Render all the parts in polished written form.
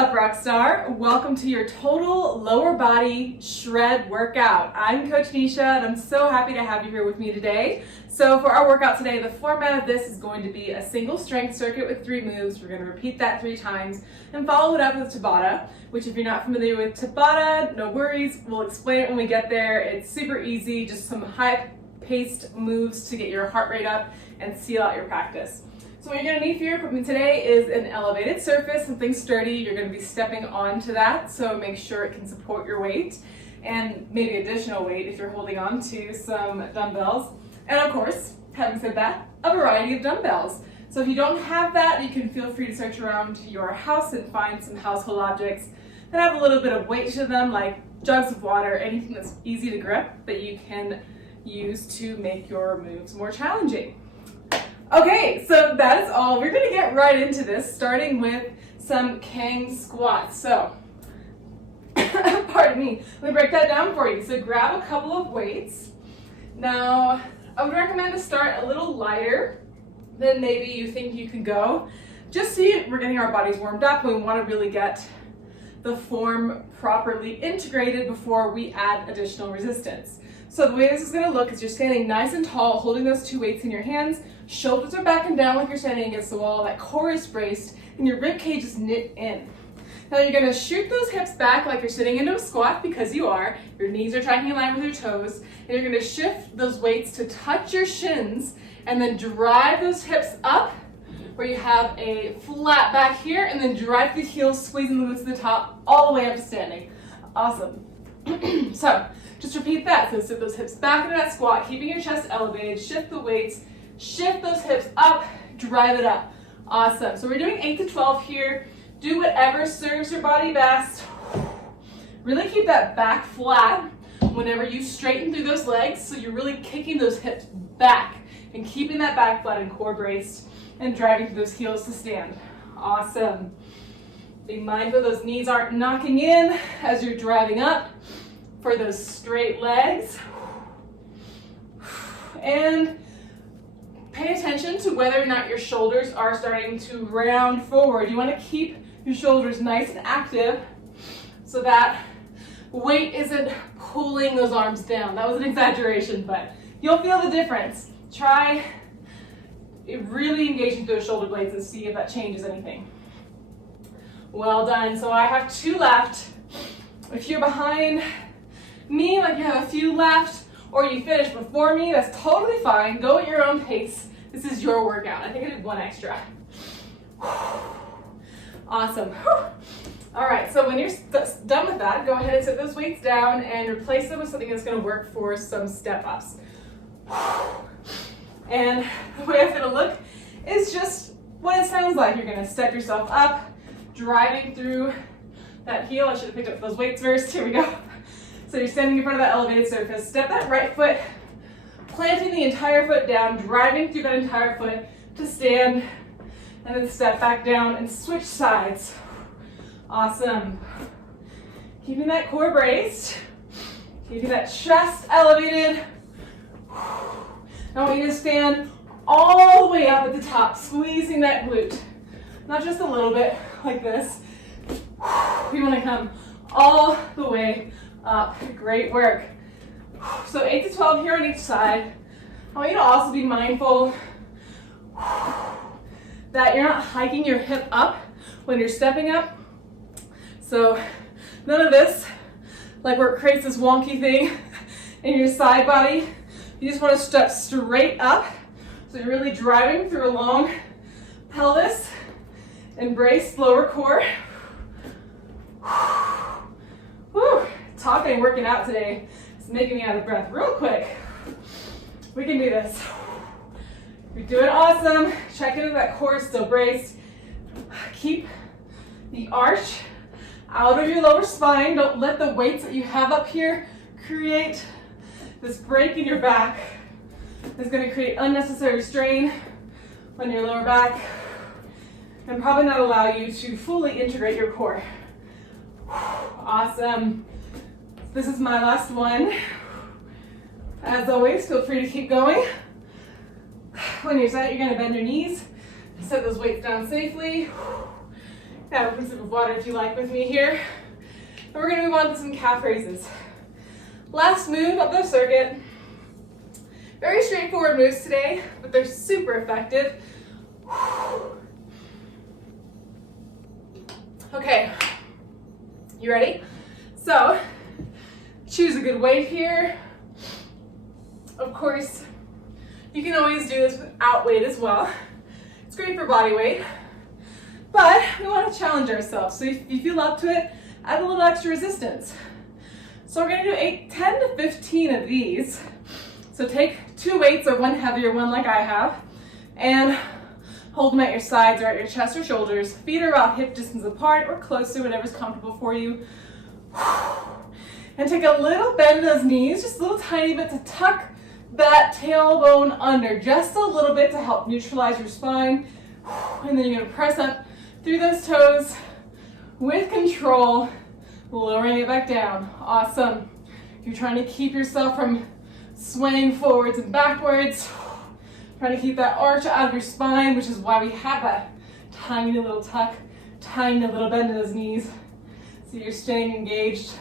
up, Rockstar? Welcome to your total lower body shred workout. I'm Coach Nisha and I'm so happy to have you here with me today. So for our workout today, the format of this is going to be a single strength circuit with 3 moves. We're going to repeat that 3 times and follow it up with Tabata, which if you're not familiar with Tabata, no worries. We'll explain it when we get there. It's super easy, just some high-paced moves to get your heart rate up and seal out your practice. So what you're going to need for your equipment today is an elevated surface, something sturdy. You're going to be stepping onto that, so make sure it can support your weight and maybe additional weight if you're holding on to some dumbbells. And of course, having said that, a variety of dumbbells. So if you don't have that, you can feel free to search around your house and find some household objects that have a little bit of weight to them, like jugs of water, anything that's easy to grip that you can use to make your moves more challenging. Okay, so that is all. We're going to get right into this, starting with some KANG Squats. So, pardon me, let me break that down for you. So grab a couple of weights. Now, I would recommend to start a little lighter than maybe you think you can go. Just see, we're getting our bodies warmed up. We want to really get the form properly integrated before we add additional resistance. So the way this is going to look is you're standing nice and tall, holding those 2 weights in your hands. Shoulders are back and down like you're standing against the wall. That core is braced and your rib cage is knit in. Now you're going to shoot those hips back like you're sitting into a squat, because you are. Your knees are tracking in line with your toes. And you're going to shift those weights to touch your shins and then drive those hips up where you have a flat back here, and then drive the heels, squeezing the glutes to the top all the way up to standing. Awesome. So just repeat that. So sit those hips back into that squat, keeping your chest elevated, shift the weights, shift those hips up, drive it up. Awesome. So we're doing 8 to 12 here. Do whatever serves your body best. Really keep that back flat whenever you straighten through those legs, so you're really kicking those hips back and keeping that back flat and core braced and driving through those heels to stand. Awesome. Be mindful those knees aren't knocking in as you're driving up for those straight legs. And pay attention to whether or not your shoulders are starting to round forward. You want to keep your shoulders nice and active so that weight isn't pulling those arms down. That was an exaggeration, but you'll feel the difference. Try really engaging through those shoulder blades and see if that changes anything. Well done. So I have 2 left. If you're behind me, like you have a few left, or you finish before me, that's totally fine. Go at your own pace. This is your workout. I think I did 1 extra. Awesome. All right, so when you're done with that, go ahead and set those weights down and replace them with something that's going to work for some step-ups. And the way it's going to look is just what it sounds like. You're going to step yourself up, driving through that heel. I should have picked up those weights first. Here we go. So you're standing in front of that elevated surface. Step that right foot, planting the entire foot down, driving through that entire foot to stand, and then step back down and switch sides. Awesome. Keeping that core braced, keeping that chest elevated. I want you to stand all the way up at the top, squeezing that glute. Not just a little bit like this. We want to come all the way up. Great work. So 8 to 12 here on each side. I want you to also be mindful that you're not hiking your hip up when you're stepping up. So none of this, like where it creates this wonky thing in your side body. You just want to step straight up. So you're really driving through a long pelvis. Embrace lower core. Whew. Talking and working out today is making me out of breath real quick. We can do this. You're doing awesome. Check in if that core is still braced. Keep the arch out of your lower spine. Don't let the weights that you have up here create this break in your back. It's going to create unnecessary strain on your lower back and probably not allow you to fully integrate your core. Awesome. This is my last one. As always, feel free to keep going. When you're set, you're going to bend your knees, set those weights down safely. Have a sip of water if you like with me here. And we're gonna move on to some calf raises. Last move of the circuit. Very straightforward moves today, but they're super effective. Okay, you ready? So, choose a good weight here. Of course, you can always do this without weight as well. It's great for body weight, but we want to challenge ourselves. So if you feel up to it, add a little extra resistance. So we're going to do 10 to 15 of these. So take 2 weights or one heavier one like I have, and hold them at your sides or at your chest or shoulders. Feet are about hip distance apart or closer, whatever's comfortable for you. And take a little bend in those knees, just a little tiny bit to tuck that tailbone under, just a little bit to help neutralize your spine. And then you're going to press up through those toes with control, lowering it back down. Awesome. You're trying to keep yourself from swaying forwards and backwards. Trying to keep that arch out of your spine, which is why we have that tiny little tuck, tiny little bend in those knees. So you're staying engaged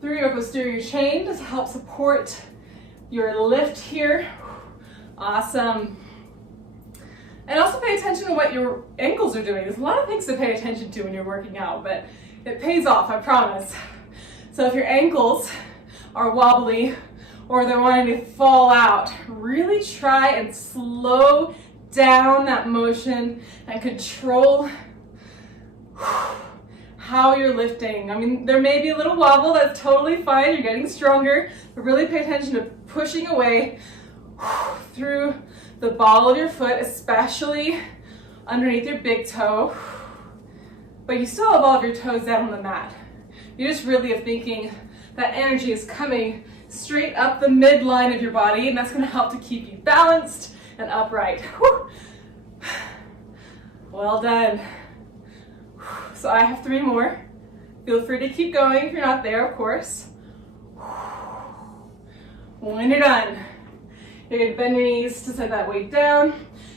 through your posterior chain to help support your lift here. Awesome. And also pay attention to what your ankles are doing. There's a lot of things to pay attention to when you're working out, but it pays off, I promise. So if your ankles are wobbly or they're wanting to fall out, really try and slow down that motion and control how you're lifting. I mean, there may be a little wobble, that's totally fine, you're getting stronger, but really pay attention to pushing away through the ball of your foot, especially underneath your big toe. But you still have all of your toes down on the mat. You just really are thinking that energy is coming straight up the midline of your body, and that's going to help to keep you balanced and upright. Well done. So I have 3 more. Feel free to keep going if you're not there, of course. When you're done, you're going to bend your knees to set that weight down,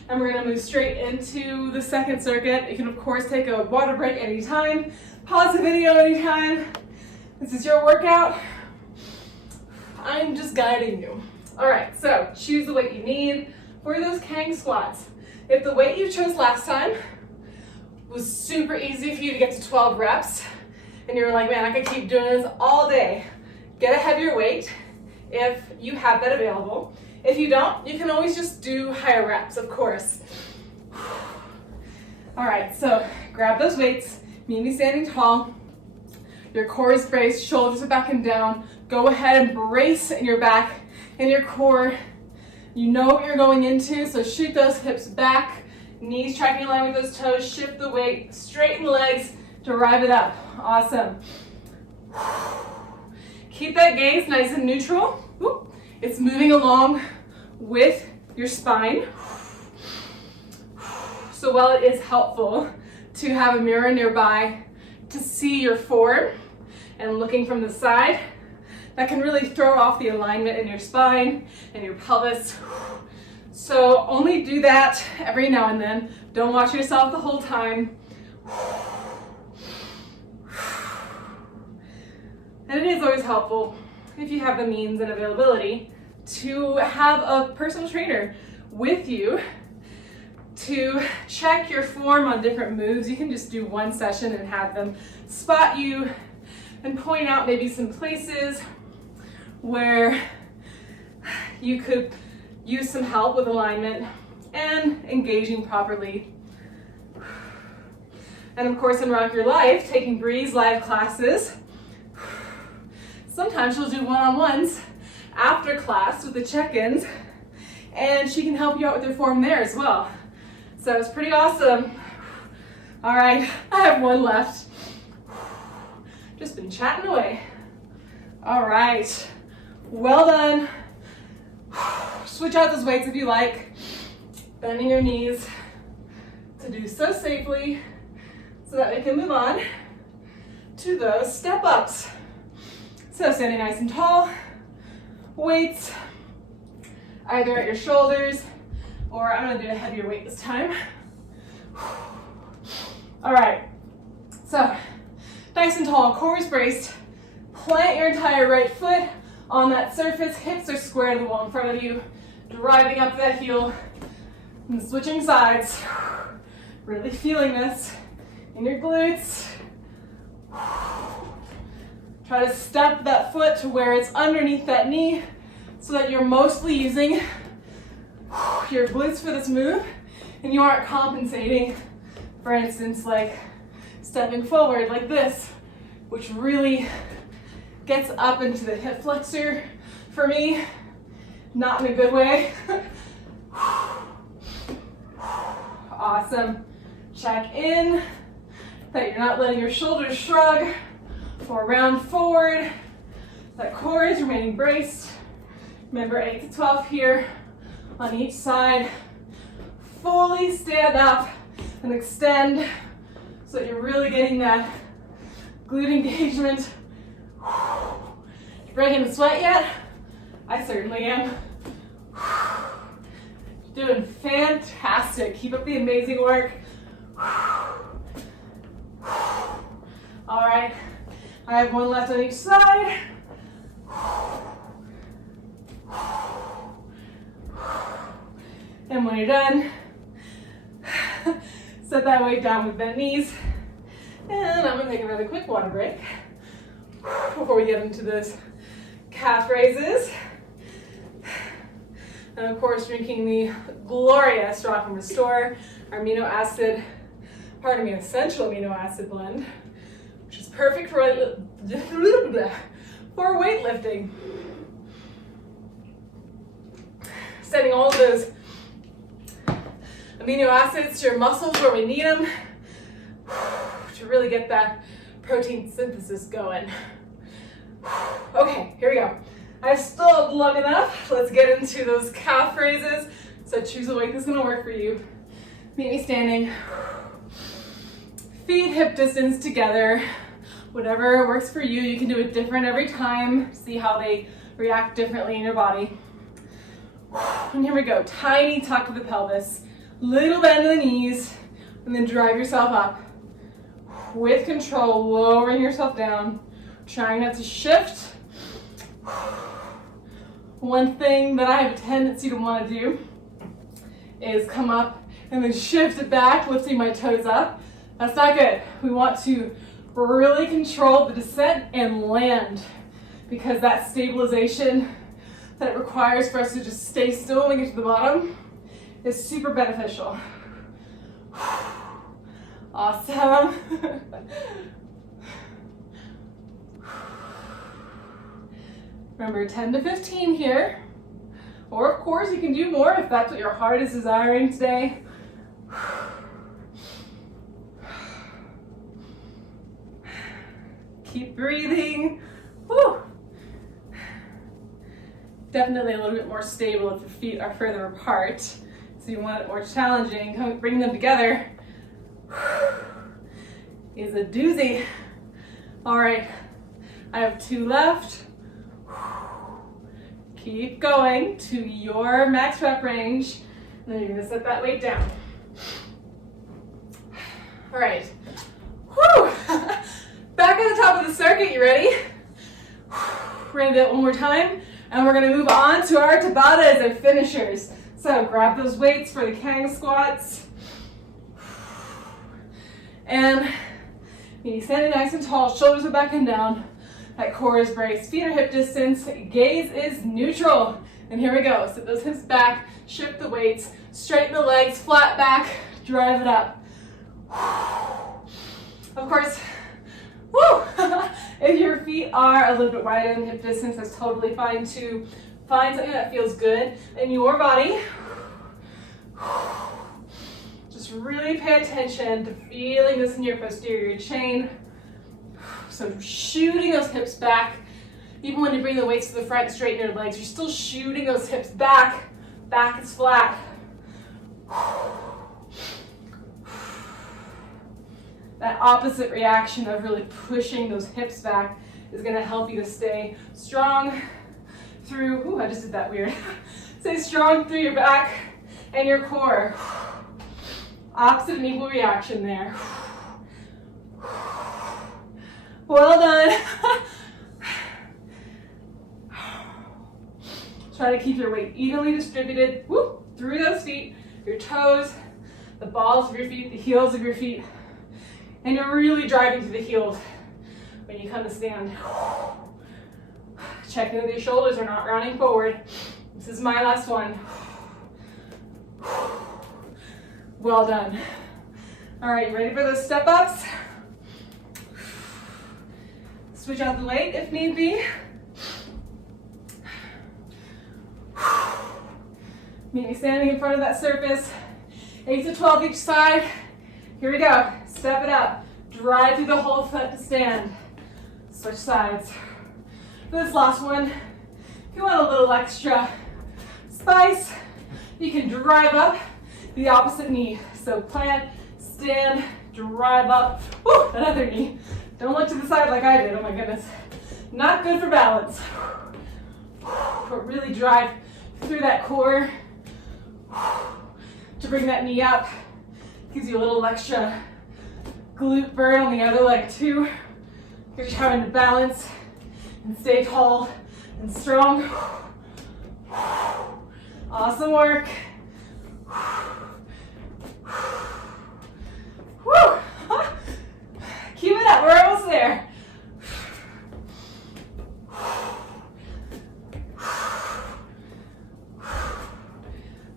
and we're going to move straight into the second circuit. You can, of course, take a water break anytime, pause the video anytime. This is your workout. I'm just guiding you. All right, so choose the weight you need for those KANG squats. If the weight you chose last time was super easy for you to get to 12 reps, and you're like, man, I could keep doing this all day, get a heavier weight if you have that available. If you don't, you can always just do higher reps, of course. All right, so grab those weights, meet me standing tall. Your core is braced, shoulders are back and down. Go ahead and brace in your back and your core. You know what you're going into, so shoot those hips back, knees tracking in line with those toes, shift the weight, straighten the legs, drive it up. Awesome. Keep that gaze nice and neutral. It's moving along with your spine. So while it is helpful to have a mirror nearby to see your form and looking from the side, that can really throw off the alignment in your spine and your pelvis. So only do that every now and then. Don't watch yourself the whole time. And it is always helpful, if you have the means and availability, to have a personal trainer with you to check your form on different moves. You can just do one session and have them spot you and point out maybe some places where you could use some help with alignment and engaging properly. And of course, in Rock Your Life, taking Bree's live classes, sometimes she'll do one-on-ones after class with the check-ins, and she can help you out with your form there as well. So it's pretty awesome. All right, I have one left. Just been chatting away. All right, well done. Switch out those weights if you like. Bending your knees to do so safely so that we can move on to those step ups. So standing nice and tall, weights either at your shoulders, or I'm gonna do a heavier weight this time. All right, so nice and tall, core is braced. Plant your entire right foot on that surface. Hips are square to the wall in front of you. Driving up that heel and switching sides. Really feeling this in your glutes. Try to step that foot to where it's underneath that knee so that you're mostly using your glutes for this move and you aren't compensating, for instance, like stepping forward like this, which really gets up into the hip flexor for me, not in a good way. Awesome. Check in that you're not letting your shoulders shrug or round forward. That core is remaining braced. Remember 8 to 12 here on each side. Fully stand up and extend so that you're really getting that glute engagement. Breaking the sweat yet? I certainly am. Doing fantastic. Keep up the amazing work. All right, I have one left on each side. And when you're done, set that weight down with bent knees. And I'm gonna take another quick water break before we get into this calf raises. And of course, drinking the glorious Rock and Restore, our essential amino acid blend, which is perfect for weightlifting. Sending all of those amino acids to your muscles where we need them to really get that protein synthesis going. Okay, here we go. I've stalled long enough. Let's get into those calf raises. So choose a weight that's gonna work for you. Meet me standing. Feet hip distance together. Whatever works for you. You can do it different every time. See how they react differently in your body. And here we go. Tiny tuck of the pelvis. Little bend in the knees. And then drive yourself up. With control, lowering yourself down. Trying not to shift. One thing that I have a tendency to want to do is come up and then shift it back, lifting my toes up. That's not good. We want to really control the descent and land, because that stabilization that it requires for us to just stay still when we get to the bottom is super beneficial. Awesome. Remember, 10 to 15 here. Or of course you can do more if that's what your heart is desiring today. Keep breathing. Woo. Definitely a little bit more stable if the feet are further apart. So you want it more challenging. Bring them together is a doozy. All right, I have 2 left. Keep going to your max rep range, and then you're gonna set that weight down. All right, whew. Back at the top of the circuit, you ready? We're gonna do it one more time, and we're gonna move on to our Tabatas, our finishers. So grab those weights for the KANG Squats. And you're standing nice and tall, shoulders are back and down. That core is braced, feet are hip distance, gaze is neutral. And here we go, sit those hips back, shift the weights, straighten the legs, flat back, drive it up. Of course, woo! If your feet are a little bit wider than hip distance, that's totally fine too. Find something that feels good in your body. Just really pay attention to feeling this in your posterior chain. So shooting those hips back. Even when you bring the weights to the front, straighten your legs, you're still shooting those hips back. Back is flat. That opposite reaction of really pushing those hips back is gonna help you to stay strong through, ooh, I just did that weird. Stay strong through your back and your core. Opposite and equal reaction there. Well done. Try to keep your weight evenly distributed, whoop, through those feet, your toes, the balls of your feet, the heels of your feet. And you're really driving through the heels when you come to stand. Checking that your shoulders are not rounding forward. This is my last one. Well done. All right, you ready for those step ups? Switch out the weight if need be. Meet me standing in front of that surface. 8 to 12 each side. Here we go. Step it up. Drive through the whole foot to stand. Switch sides. For this last one, if you want a little extra spice, you can drive up the opposite knee. So plant, stand, drive up. Woo, that other knee. Don't look to the side like I did. Oh my goodness. Not good for balance. But really drive through that core to bring that knee up. Gives you a little extra glute burn on the other leg too. You're trying to balance and stay tall and strong. Awesome work. Woo. Keep it up, we're almost there.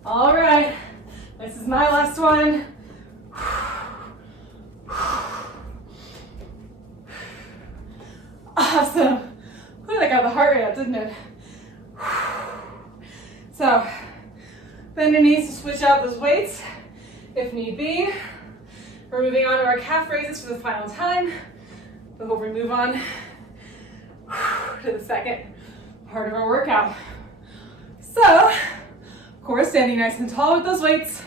All right, this is my last one. Awesome. Look, that got the heart rate up, didn't it? So, bend your knees to switch out those weights if need be. We're moving on to our calf raises for the final time before we move on to the second part of our workout. So, of course, standing nice and tall with those weights.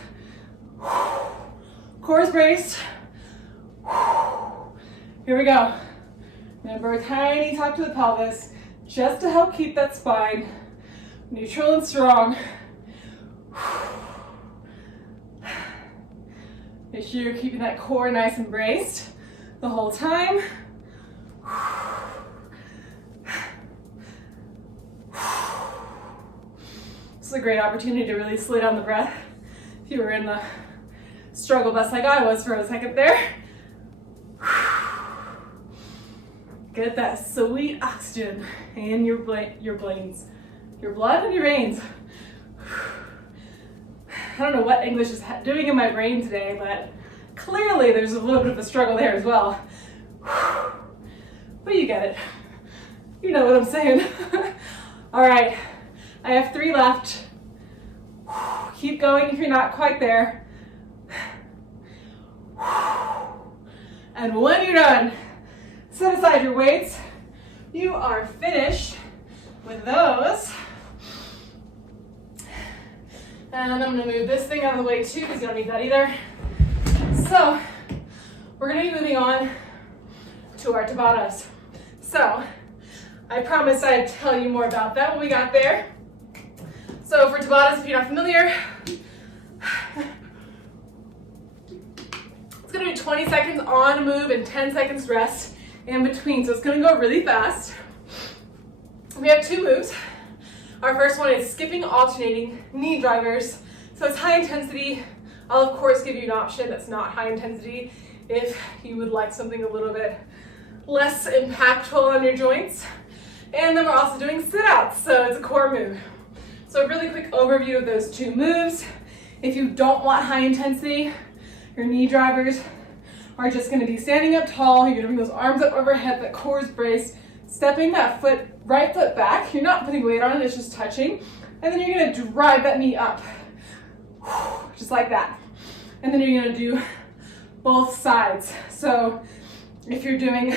Core is braced. Here we go. Remember, a tiny tuck to the pelvis, just to help keep that spine neutral and strong. Make sure you're keeping that core nice and braced the whole time. This is a great opportunity to really slow down the breath if you were in the struggle bus like I was for a second there. Get that sweet oxygen in your blood and your veins. I don't know what English is doing in my brain today, but clearly there's a little bit of a struggle there as well. But you get it. You know what I'm saying. All right, I have 3 left. Keep going if you're not quite there. And when you're done, set aside your weights. You are finished with those. And I'm gonna move this thing out of the way too, because you don't need that either. So, we're gonna be moving on to our Tabatas. So, I promised I'd tell you more about that when we got there. So for Tabatas, if you're not familiar, it's gonna be 20 seconds on move and 10 seconds rest in between. So it's gonna go really fast. We have 2 moves. Our first one is skipping alternating knee drivers. So it's high intensity. I'll of course give you an option that's not high intensity if you would like something a little bit less impactful on your joints. And then we're also doing sit-outs, so it's a core move. So a really quick overview of those 2 moves. If you don't want high intensity, your knee drivers are just gonna be standing up tall. You're gonna bring those arms up overhead, that core is braced, stepping that right foot back. You're not putting weight on it, it's just touching. And then you're gonna drive that knee up, just like that. And then you're gonna do both sides. So if you're doing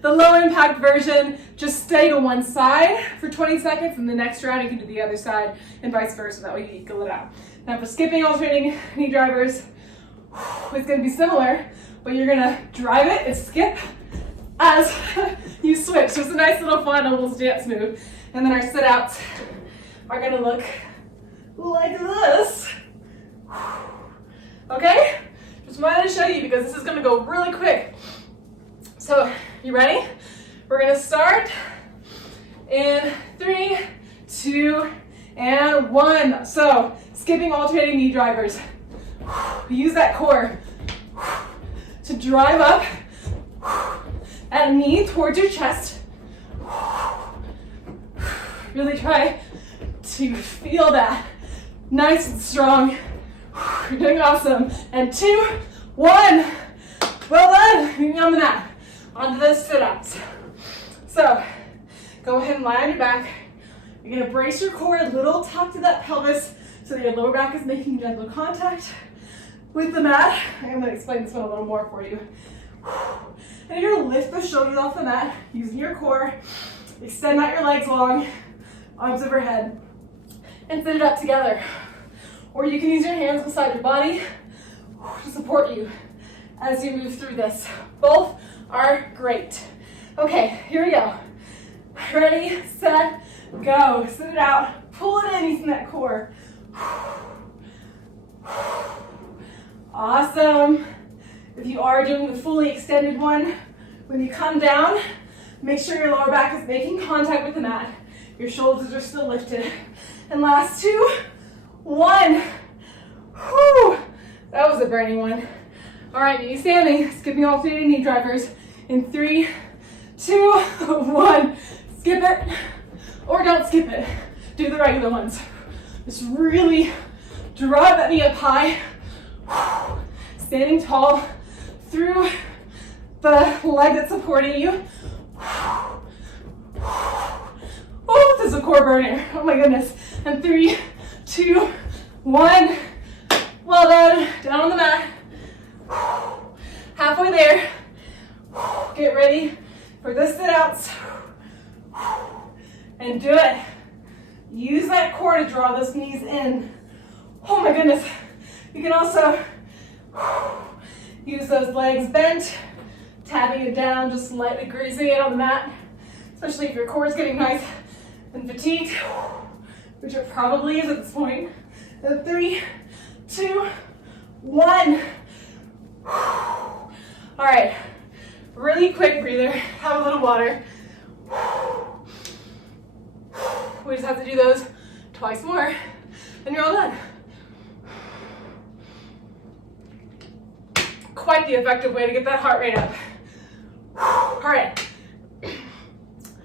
the low impact version, just stay to one side for 20 seconds, and the next round you can do the other side and vice versa. That way you equal it out. Now for skipping alternating knee drivers, it's gonna be similar, but you're gonna drive it and skip as you switch. So it's a nice little fun almost dance move. And then our sit outs are gonna look like this. Okay? Just wanted to show you because this is gonna go really quick. So You ready? We're gonna start in 3, 2, and 1. So, skipping alternating knee drivers. Use that core to drive up that knee towards your chest. Really try to feel that nice and strong. You're doing awesome. And 2, 1. Well done. Moving on the mat. Onto those sit-ups. So, go ahead and lie on your back. You're gonna brace your core, a little tuck to that pelvis so that your lower back is making gentle contact with the mat. I'm gonna explain this one a little more for you. And you're gonna lift the shoulders off the mat using your core. Extend out your legs long, arms overhead, and sit it up together. Or you can use your hands beside your body to support you as you move through this. Both are great. Okay, here we go. Ready, set, go. Sit it out, pull it in using that core. Awesome. If you are doing the fully extended one, when you come down, make sure your lower back is making contact with the mat. Your shoulders are still lifted. And last 2, 1. Whew. That was a burning one. All right, knee standing, skipping alternating knee drivers in 3, 2, 1. Skip it, or don't skip it. Do the regular ones. Just really drive that knee up high. Standing tall through the leg that's supporting you. Oh, this is a core burner. Oh my goodness. And 3, 2, 1. Well done. Down on the mat. Halfway there. Get ready for the sit-outs. And do it. Use that core to draw those knees in. Oh my goodness. You can also use those legs bent, tapping it down, just lightly grazing it on the mat, especially if your core is getting nice and fatigued, which it probably is at this point. And 3, 2, 1. All right, really quick breather. Have a little water. We just have to do those twice more, and you're all done. Quite the effective way to get that heart rate up. All right,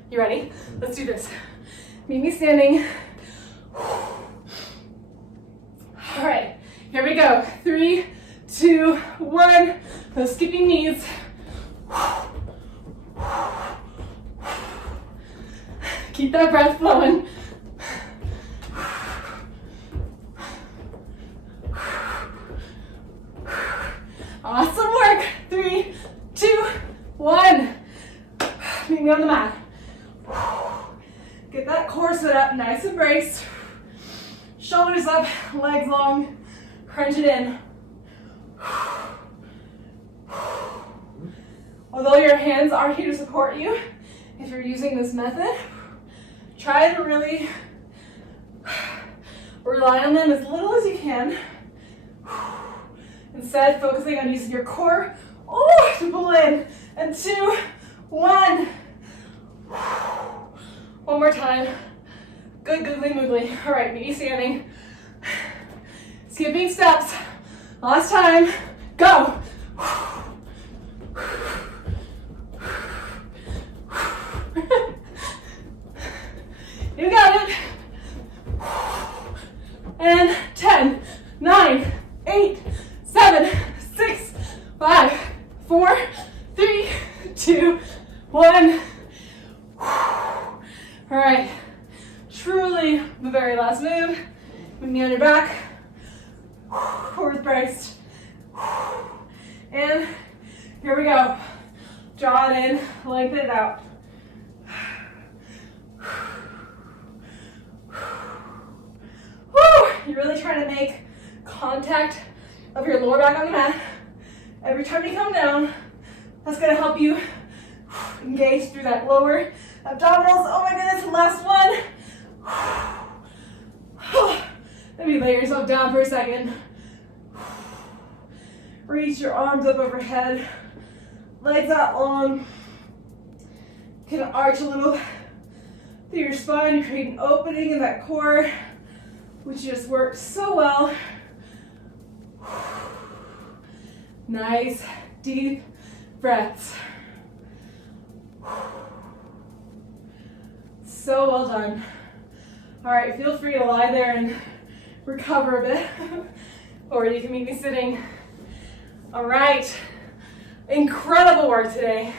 you ready? Let's do this. Meet me standing. All right, here we go. 3, 2, 1. Those skipping knees. Keep that breath flowing. Awesome work. 3, 2, 1. Meet me on the mat. Get that core set up, nice and braced. Shoulders up, legs long. Crunch it in. Although your hands are here to support you, if you're using this method, try to really rely on them as little as you can. Instead, focusing on using your core to pull in. And 2, 1. One more time. Good googly moogly. All right, knee standing. Skipping steps. Last time. Go. You got it. And 10, 9, 8, 7, 6, 5, 4, 3, 2, 1. All right. Truly the very last move. Put me on your back. Core is braced. And here we go. Draw it in, lengthen it out. Woo! You're really trying to make contact of your lower back on the mat. Every time you come down, that's going to help you engage through that lower abdominals. Oh my goodness, last one. Maybe lay yourself down for a second. Reach your arms up overhead, legs out long. can arch a little through your spine, create an opening in that core, which just works so well. Nice, deep breaths. So well done. All right, feel free to lie there and recover a bit, or you can meet me sitting. All right, incredible work today.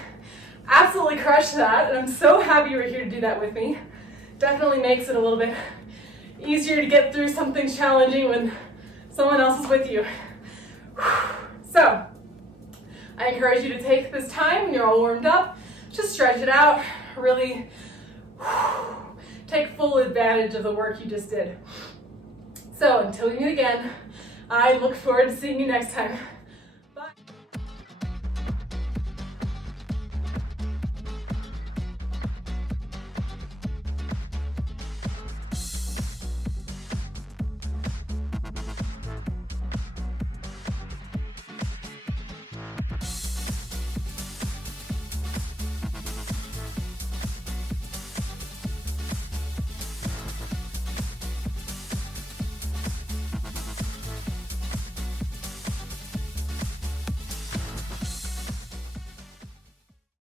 Absolutely crushed that, and I'm so happy you were here to do that with me. Definitely makes it a little bit easier to get through something challenging when someone else is with you. So, I encourage you to take this time when you're all warmed up, just stretch it out, really take full advantage of the work you just did. So, until we meet again, I look forward to seeing you next time.